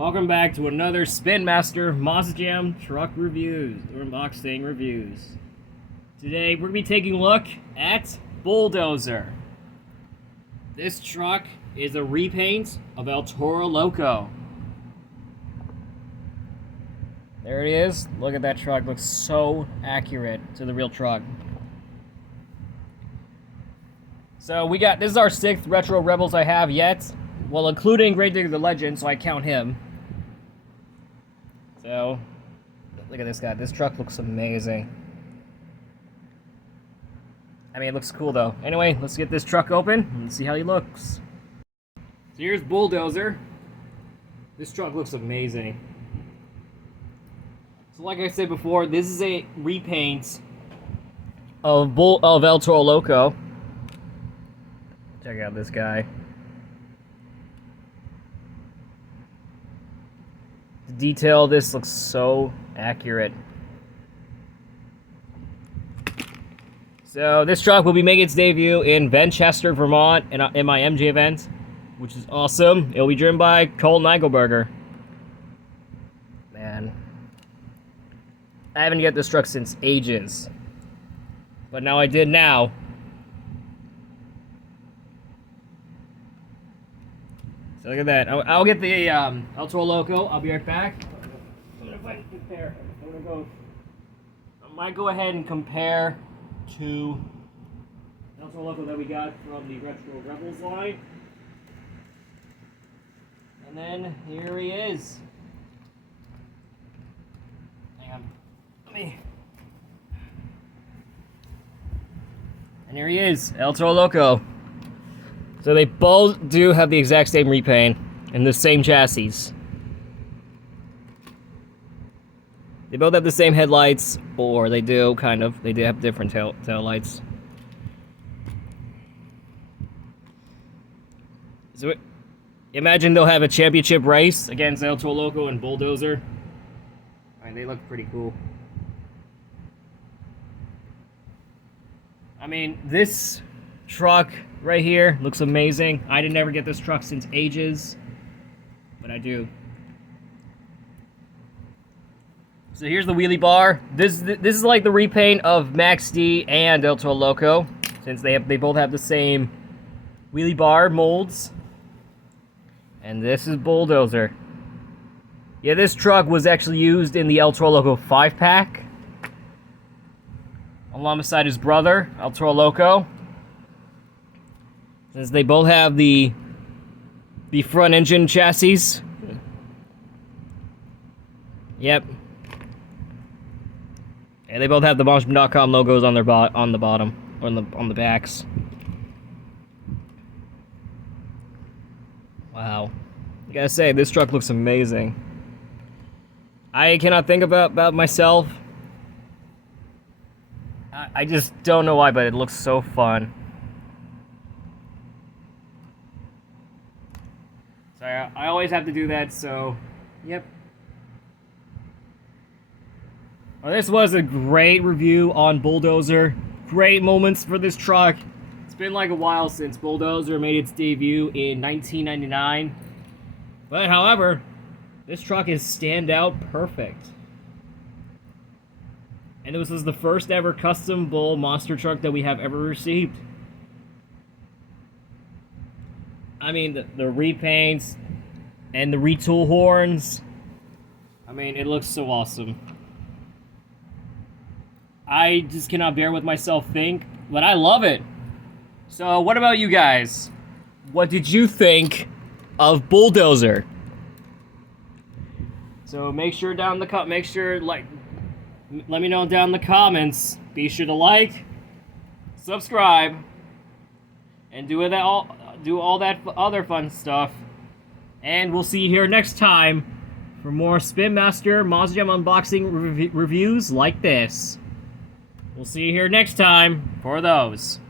Welcome back to another Spin Master Mazda Jam truck reviews, or unboxing reviews. Today we're going to be taking a look at Bulldozer. This truck is a repaint of El Toro Loco. There it is. Look at that truck. Looks so accurate to the real truck. So this is our 6th Retro Rebels I have yet. Well, including Great Digger the Legend, so I count him. So, look at this guy. This truck looks amazing. I mean, it looks cool, though. Anyway, let's get this truck open and see how he looks. So here's Bulldozer. This truck looks amazing. So like I said before, this is a repaint of El Toro Loco. Check out this guy. The detail of this looks so accurate. So this truck will be making its debut in Manchester, Vermont, in my MJ event, which is awesome. It'll be driven by Cole Nigelberger. Man, I haven't got this truck since ages, but now I did now. So look at that. I'll get the El Toro Loco. I'll be right back. I might go ahead and compare to El Toro Loco that we got from the Retro Rebels line. And then here he is. Hang on. And here he is, El Toro Loco. So they both do have the exact same repaint and the same chassis. They both have the same headlights, or they do, kind of. They do have different tail lights. So imagine they'll have a championship race against El Toro Loco and Bulldozer. I mean, they look pretty cool. I mean, this truck right here looks amazing. I didn't ever get this truck since ages, but I do. So here's the wheelie bar. This is like the repaint of Max D and El Toro Loco, since they both have the same wheelie bar molds. And this is Bulldozer. Yeah, this truck was actually used in the El Toro Loco 5-pack, alongside his brother, El Toro Loco. Since they both have the front engine chassis. Yep. And they both have the Bosch.com logos on the bottom, or on the backs. Wow. I gotta say, this truck looks amazing. I cannot think about myself. I just don't know why, but it looks so fun. So I always have to do that, so, yep. Well, this was a great review on Bulldozer. Great moments for this truck. It's been like a while since Bulldozer made its debut in 1999. But, however, this truck is standout perfect. And this was the first ever custom Bull monster truck that we have ever received. I mean, the repaints and the retool horns. I mean, it looks so awesome. I just cannot bear with myself think, but I love it. So, what about you guys? What did you think of Bulldozer? So, make sure let me know down in the comments. Be sure to like, subscribe, and do all that other fun stuff. And we'll see you here next time for more Spin Master Mazda Jam unboxing reviews like this. We'll see you here next time for those.